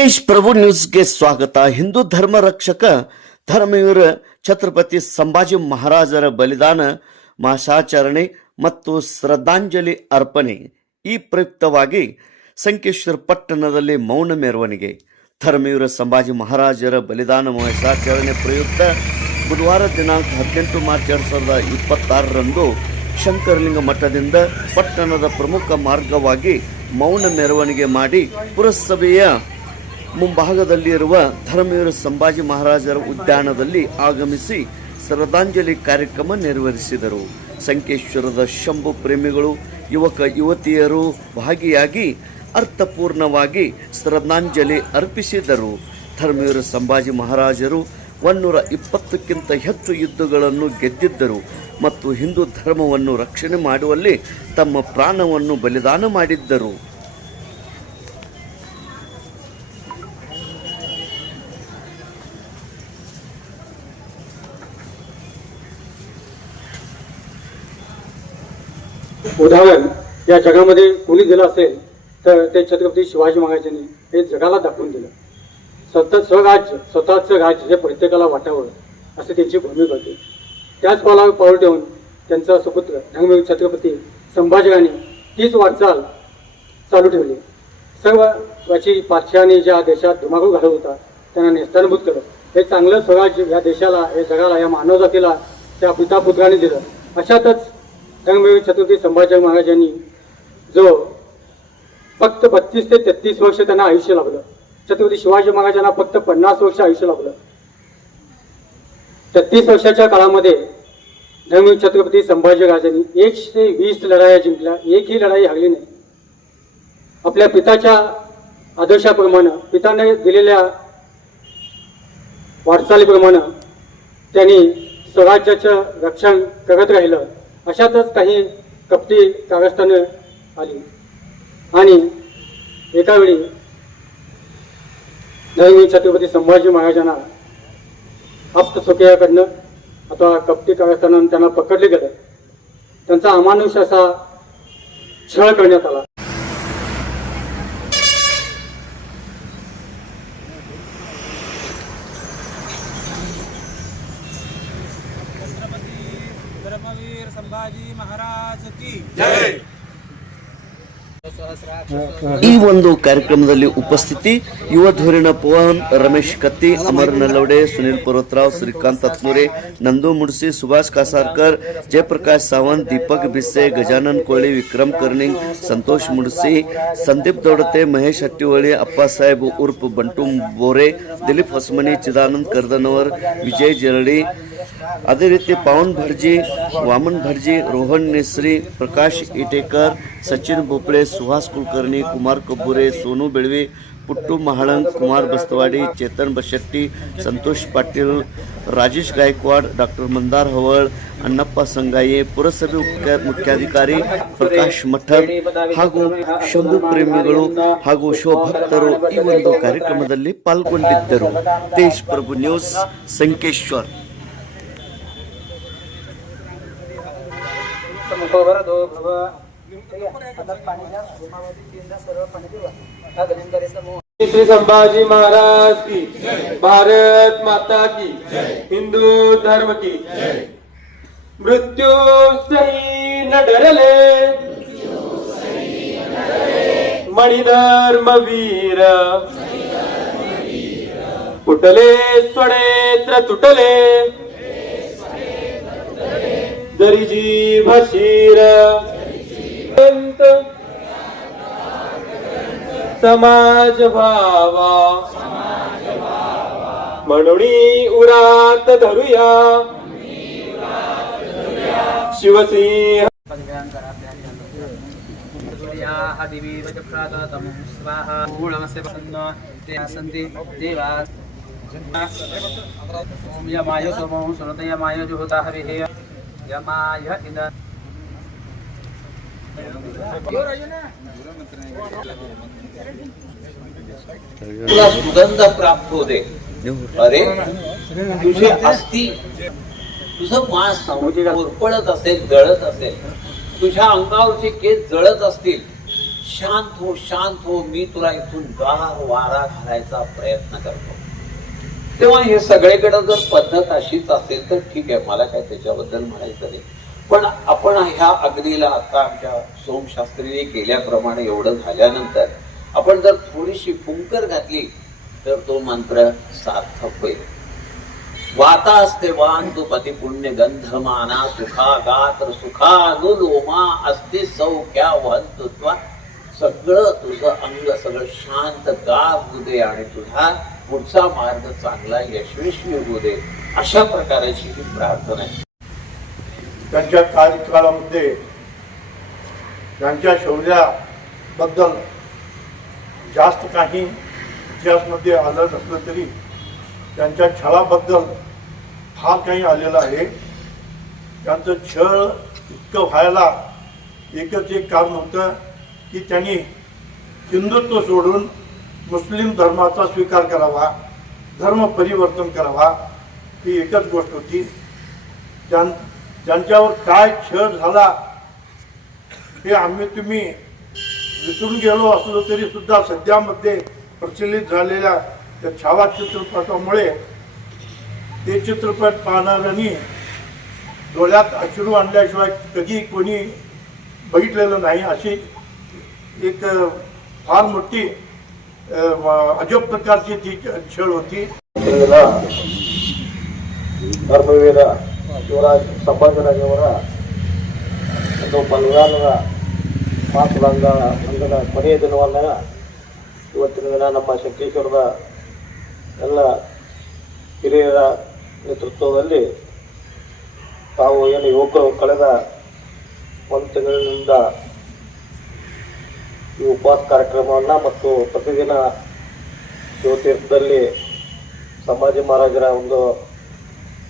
ತೇಜ್ ಪ್ರಭು ನ್ಯೂಸ್ಗೆ ಸ್ವಾಗತ. ಹಿಂದೂ ಧರ್ಮ ರಕ್ಷಕ ಧರ್ಮವೀರ ಛತ್ರಪತಿ ಸಂಭಾಜಿ ಮಹಾರಾಜರ ಬಲಿದಾನ ಮಾಸಾಚರಣೆ ಮತ್ತು ಶ್ರದ್ಧಾಂಜಲಿ ಅರ್ಪಣೆ ಈ ಪ್ರಯುಕ್ತವಾಗಿ ಸಂಕೇಶ್ವರ ಪಟ್ಟಣದಲ್ಲಿ ಮೌನ ಮೆರವಣಿಗೆ. ಧರ್ಮವೀರ ಸಂಭಾಜಿ ಮಹಾರಾಜರ ಬಲಿದಾನ ಮಾಸಾಚರಣೆ ಪ್ರಯುಕ್ತ ಬುಧವಾರ ದಿನಾಂಕ 18 ಮಾರ್ಚ್ 2026ರಂದು ಶಂಕರಲಿಂಗ ಮಠದಿಂದ ಪಟ್ಟಣದ ಪ್ರಮುಖ ಮಾರ್ಗವಾಗಿ ಮೌನ ಮೆರವಣಿಗೆ ಮಾಡಿ ಪುರಸಭೆಯ ಮುಂಭಾಗದಲ್ಲಿರುವ ಧರ್ಮವೀರ ಸಂಭಾಜಿ ಮಹಾರಾಜರ ಉದ್ಯಾನದಲ್ಲಿ ಆಗಮಿಸಿ ಶ್ರದ್ಧಾಂಜಲಿ ಕಾರ್ಯಕ್ರಮ ನೆರವೇರಿಸಿದರು. ಸಂಕೇಶ್ವರದ ಶಂಭು ಪ್ರೇಮಿಗಳು, ಯುವಕ ಯುವತಿಯರು ಭಾಗಿಯಾಗಿ ಅರ್ಥಪೂರ್ಣವಾಗಿ ಶ್ರದ್ಧಾಂಜಲಿ ಅರ್ಪಿಸಿದರು. ಧರ್ಮವೀರ ಸಂಭಾಜಿ ಮಹಾರಾಜರು 120ಕ್ಕಿಂತ ಹೆಚ್ಚು ಯುದ್ಧಗಳನ್ನು ಗೆದ್ದಿದ್ದರು ಮತ್ತು ಹಿಂದೂ ಧರ್ಮವನ್ನು ರಕ್ಷಣೆ ಮಾಡುವಲ್ಲಿ ತಮ್ಮ ಪ್ರಾಣವನ್ನು ಬಲಿದಾನ ಮಾಡಿದ್ದರು. उदाहरण या जगामध्ये कोणी दिलं असेल तर ते छत्रपती शिवाजी महाराजांनी हे जगाला दाखवून दिलं. स्वतःचं राज्य हे प्रत्येकाला वाटावं असं त्यांची भूमिका होती. त्याच पावलावर पाऊल ठेवून त्यांचा सुपुत्र धर्मवीर छत्रपती संभाजीरावांनी तीच वाटचाल चालू ठेवली. सर्व याची पातशाहाने ज्या देशात धुमाकूळ घालत होता त्यांना नेस्तानभूत केलं. हे चांगलं स्वराज्य या देशाला, या जगाला, या मानवजातीला त्या पिता पुत्राने दिलं. अशातच धर्मवीर छत्रपती संभाजी महाराजांनी जो फक्त 32 ते 33 वर्ष त्यांना आयुष्य लाभलं. छत्रपती शिवाजी महाराजांना फक्त 50 वर्ष आयुष्य लाभलं. 33 वर्षाच्या काळामध्ये धर्मवीर छत्रपती संभाजी महाराजांनी 120 लढाया जिंकल्या, एकही लढाई हरली नाही. आपल्या पिताच्या आदर्शाप्रमाणे, पिताने दिलेल्या वाटचालीप्रमाणे त्यांनी स्वराज्याचं रक्षण करत राहिलं. अशातच काही कपटी कारस्थानं आली आणि एका वेळी धर्मवीर छत्रपती संभाजी महाराजांना आप्तसोक्याकडनं अथवा कपटी कारस्थानानं त्यांना पकडले गेलं. त्यांचा अमानुष असा छळ करण्यात आला. धर्मवीर संभाजी महाराज की जय. ಈ ಒಂದು ಕಾರ್ಯಕ್ರಮದಲ್ಲಿ ಉಪಸ್ಥಿತಿ ಯುವ ಧುರೀಣ ಪವನ್, ರಮೇಶ್ ಕತ್ತಿ, ಅಮರ್ ನಲವಡೆ, ಸುನಿಲ್ ಪರ್ವತರಾವ್, ಶ್ರೀಕಾಂತ್ ಅತ್ಮೂರೆ, ನಂದು ಮುಡ್ಸಿ, ಸುಭಾಷ್ ಕಾಸಾರ್ಕರ್, ಜಯಪ್ರಕಾಶ್ ಸಾವಂತ್, ದೀಪಕ್ ಬಿಸ್ಸೆ, ಗಜಾನನ್ ಕೋಳಿ, ವಿಕ್ರಮ್ ಕರ್ನಿಂಗ್, ಸಂತೋಷ್ ಮುಡ್ಸಿ, ಸಂದೀಪ್ ದೌಡತೆ, ಮಹೇಶ್ ಹಟ್ಟಿಹೊಳಿ, ಅಪ್ಪಾಸಾಹೇಬ್ ಉರ್ಫ್ ಬಂಟು ಬೋರೆ, ದಿಲೀಪ್ ಹೊಸಮನಿ, ಚಿದಾನಂದ್ ಕರ್ದನವರ್, ವಿಜಯ್ ಜರಡಿ, ಅದೇ ರೀತಿ ಪವನ್ ಭರ್ಜಿ, ವಾಮನ್ ಭರ್ಜಿ, ರೋಹನ್ नेसरी, प्रकाश इटेकर, सचिन भोपळे, सुहास कुलकर्णी, कुमार कब्बुरे, सोनू बेळवे, पुट्टू महाळंग, कुमार बस्तवाडी, चेतन बशेट्टी, संतोष पाटील, राजेश गायकवाड, डॉक्टर मंदार हवळ, अण्णप्पा संगाये, ಪುರಸಭೆ ಮುಖ್ಯಾಧಿಕಾರಿ ಪ್ರಕಾಶ್ ಮಠರ್ ಹಾಗೂ ಶಂಭು ಪ್ರೇಮಿಗಳು ಹಾಗೂ ಶಿವಭಕ್ತರು ಈ ಒಂದು ಕಾರ್ಯಕ್ರಮದಲ್ಲಿ ಪಾಲ್ಗೊಂಡಿದ್ದರು. ತೇಜ್ ಪ್ರಭು ನ್ಯೂಸ್, ಸಂಕೇಶ್ವರ್. श्री संभाजी महाराज की, भारत माता की, हिंदू धर्म की. मृत्यू सही न डरले, मणिधर्म वीर, फुटले स्वडेत्र तुटले, जरी जीव शीर, समाज भावा, म्हणून उरात धरूया शिवसिंह. यमाय सोमो सुनते यमाय जो होता हरि हे यमाय इंद्र तुला सुगंध प्राप्त होते. अरे तुझी अस्थि, तुझं मांस होरपळत असेल, जळत असेल, तुझ्या अंगावरचे केस जळत असतील, शांत हो, मी तुला इथून गार वारा घालायचा प्रयत्न करतो. तेव्हा हे सगळीकडे जर पद्धत अशीच असेल तर ठीक आहे, मला काय त्याच्याबद्दल म्हणायचं नाही. पण आपण ह्या अग्नीला आता आमच्या सोमशास्त्रीने केल्याप्रमाणे एवढं झाल्यानंतर आपण जर थोडीशी फुंकर घातली तर तो मंत्र सार्थक होईल. वाता असते वान तू पती पुण्य गंधमाना सुखा गात्र सुखानुलोमा असते सौख्या वहंतुत्वा. सगळं तुझं अंग सगळं शांत गार होऊ दे आणि तुझा पुढचा मार्ग चांगला यशस्वी होऊ दे, अशा प्रकारची ही प्रार्थना आहे. त्यांच्या कार्यकाळामध्ये त्यांच्या शौर्याबद्दल जास्त काही इतिहासमध्ये आलं नसलं तरी त्यांच्या छळाबद्दल फार काही आलेलं आहे. त्यांचं छळ इतकं व्हायला एकच एक कारण होतं की त्यांनी हिंदुत्व सोडून मुस्लिम धर्माचा स्वीकार करावा, धर्म परिवर्तन करावा, ही एकच गोष्ट होती. त्यांच्यावर काय छळ झाला हे आम्ही तुम्ही विसरून गेलो असलो तरी सुद्धा सध्यामध्ये प्रचलित झालेल्या त्या छावा चित्रपटामुळे ते चित्रपट पाहणाऱ्यांनी डोळ्यात अश्रू आणल्याशिवाय कधी कोणी बघितलेलं नाही. अशी एक फार मोठी अजब प्रकारची ती छळ होती. ಧರ್ಮವೀರ ಶಿವರಾಜ ಸಂಭಾಜಿರಾಜವರ ಒಂದು ಬಲಗಾಲದ ಮಾತುಗಳಂದ ಅಂಗದ ಕೊನೆಯ ದಿನವನ್ನ ಇವತ್ತಿನ ದಿನ ನಮ್ಮ ಶಂಕೇಶ್ವರದ ಎಲ್ಲ ಹಿರಿಯರ ನೇತೃತ್ವದಲ್ಲಿ ತಾವು ಏನು ಯುವಕರು ಕಳೆದ ಒಂದು ತಿಂಗಳಿನಿಂದ ಈ ಉಪವಾಸ ಕಾರ್ಯಕ್ರಮವನ್ನು ಮತ್ತು ಪ್ರತಿದಿನ ಶಿವತೀರ್ಥದಲ್ಲಿ ಸಂಭಾಜಿ ಮಹಾರಾಜರ ಒಂದು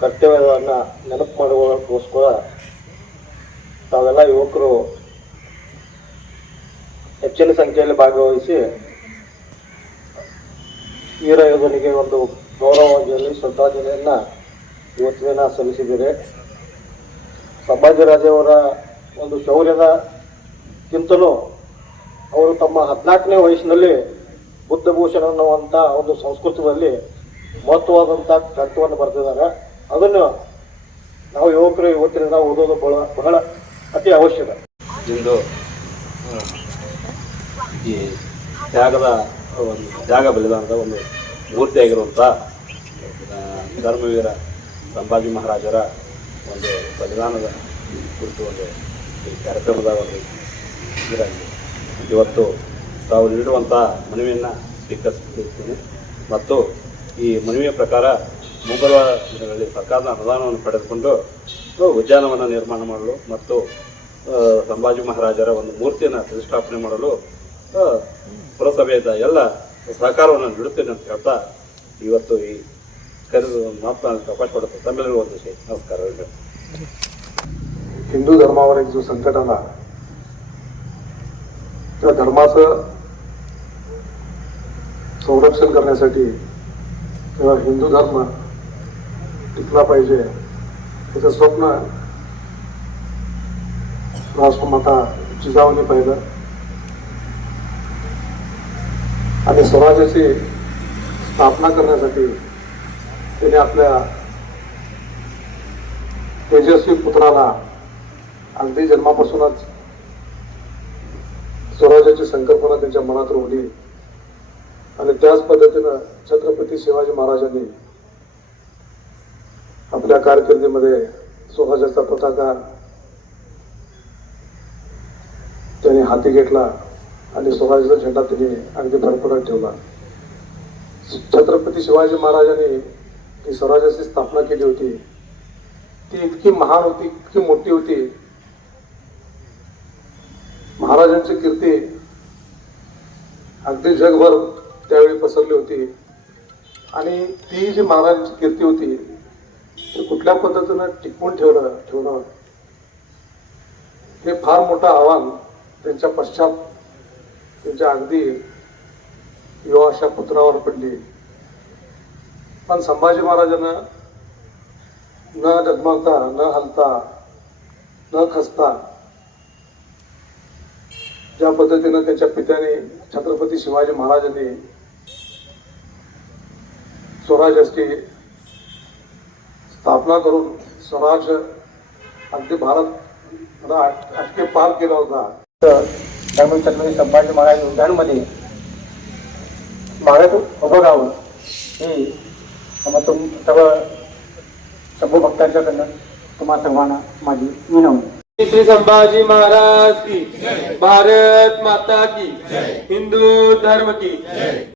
ಕರ್ತವ್ಯವನ್ನು ನೆನಪು ಮಾಡುವುದಕ್ಕೋಸ್ಕರ ತಾವೆಲ್ಲ ಯುವಕರು ಹೆಚ್ಚಿನ ಸಂಖ್ಯೆಯಲ್ಲಿ ಭಾಗವಹಿಸಿ ವೀರ ಯೋಧನಿಗೆ ಒಂದು ಗೌರವಾಂಜಲಿ ಶ್ರದ್ಧಾಂಜಲಿಯನ್ನು ಇವತ್ತಿನ ದಿನ ಸಲ್ಲಿಸಿದ್ದಾರೆ. ಸಂಭಾಜಿರಾಜವರ ಒಂದು ಶೌರ್ಯದಕ್ಕಿಂತಲೂ ಅವರು ತಮ್ಮ 14ನೇ ವಯಸ್ಸಿನಲ್ಲಿ ಬುದ್ಧಭೂಷಣ ಅನ್ನುವಂಥ ಒಂದು ಸಂಸ್ಕೃತದಲ್ಲಿ ಮಹತ್ವವಾದಂಥ ಗ್ರಂಥವನ್ನು ಬರೆದಿದ್ದಾರೆ. ಅದನ್ನು ನಾವು ಯುವಕರು ಇವತ್ತಿನ ದಿನ ಓದೋದು ಬಹಳ ಅತಿ ಅವಶ್ಯಕ. ಇಂದು ಈ ತ್ಯಾಗದ ಒಂದು ತ್ಯಾಗ ಬಲಿದಾನದ ಒಂದು ಮೂರ್ತಿಯಾಗಿರುವಂಥ ಧರ್ಮವೀರ ಸಂಭಾಜಿ ಮಹಾರಾಜರ ಒಂದು ಬಲಿದಾನದ ಕುರಿತು ಒಂದು ಈ ಕಾರ್ಯಕ್ರಮದ ಒಂದು ಇದರಲ್ಲಿ ಇವತ್ತು ತಾವು ನೀಡುವಂಥ ಮನವಿಯನ್ನು ಸ್ವೀಕರಿಸುತ್ತೇನೆ ಮತ್ತು ಈ ಮನವಿಯ ಪ್ರಕಾರ ಮುಂಬರುವ ದಿನಗಳಲ್ಲಿ ಸರ್ಕಾರದ ಅನುದಾನವನ್ನು ಪಡೆದುಕೊಂಡು ಉದ್ಯಾನವನ್ನು ನಿರ್ಮಾಣ ಮಾಡಲು ಮತ್ತು ಸಂಭಾಜಿ ಮಹಾರಾಜರ ಒಂದು ಮೂರ್ತಿಯನ್ನು ಪ್ರತಿಷ್ಠಾಪನೆ ಮಾಡಲು ಪುರಸಭೆಯಿಂದ ಎಲ್ಲ ಸಹಕಾರವನ್ನು ನೀಡುತ್ತೇನೆ ಅಂತ ಹೇಳ್ತಾ ಇವತ್ತು ಈ ಕರೆದು ಮಾತನಾಡಿ ಅವಕಾಶ ಪಡುತ್ತೆ. ತಮ್ಮೆಲ್ಲರಿಗೂ ಒಂದು ನಮಸ್ಕಾರ. हिंदू धर्मावर एक जो संकट आला त्या धर्माचं संरक्षण करण्यासाठी किंवा हिंदू धर्म टिकला पाहिजे त्याचं स्वप्न राष्ट्रमाता जिजाऊंनी पाहिलं आणि स्वराज्याची स्थापना करण्यासाठी त्याने आपल्या तेजस्वी पुत्राला अगदी जन्मापासूनच स्वराज्याची संकल्पना त्यांच्या मनात रोवली आणि त्याच पद्धतीनं छत्रपती शिवाजी महाराजांनी आपल्या कारकिर्दीमध्ये स्वराज्याचा पताका त्यांनी हाती घेतला आणि स्वराज्याचा झेंडा त्यांनी अगदी भरभराट ठेवला. छत्रपती शिवाजी महाराजांनी जी स्वराज्याची स्थापना केली होती ती इतकी महान होती, इतकी मोठी होती. महाराजांची कीर्ती अगदी जगभर त्यावेळी पसरली होती आणि ती जी महाराजांची कीर्ती होती ती कुठल्या पद्धतीनं टिकवून ठेवणं हे फार मोठं आव्हान त्यांच्या पश्चात त्यांच्या अगदी युवा अशा पुत्रावर पडली. पण संभाजी महाराजांना न डगमगता, न हलता, न खचता ज्या पद्धतीनं त्यांच्या पित्याने छत्रपती शिवाजी महाराजांनी स्वराज्याची स्थापना करून स्वराज अगदी भारत अटके पार केला होता. त्यामुळे छत्रपती संभाजी महाराज उद्यानमध्ये स्मारक उभं राहावं हे सर्व शंभू भक्तांच्याकडनं तुम्हा सर्वांना माझी विनंती. श्री संभाजी महाराज की, भारत माता की, हिंदू धर्म की.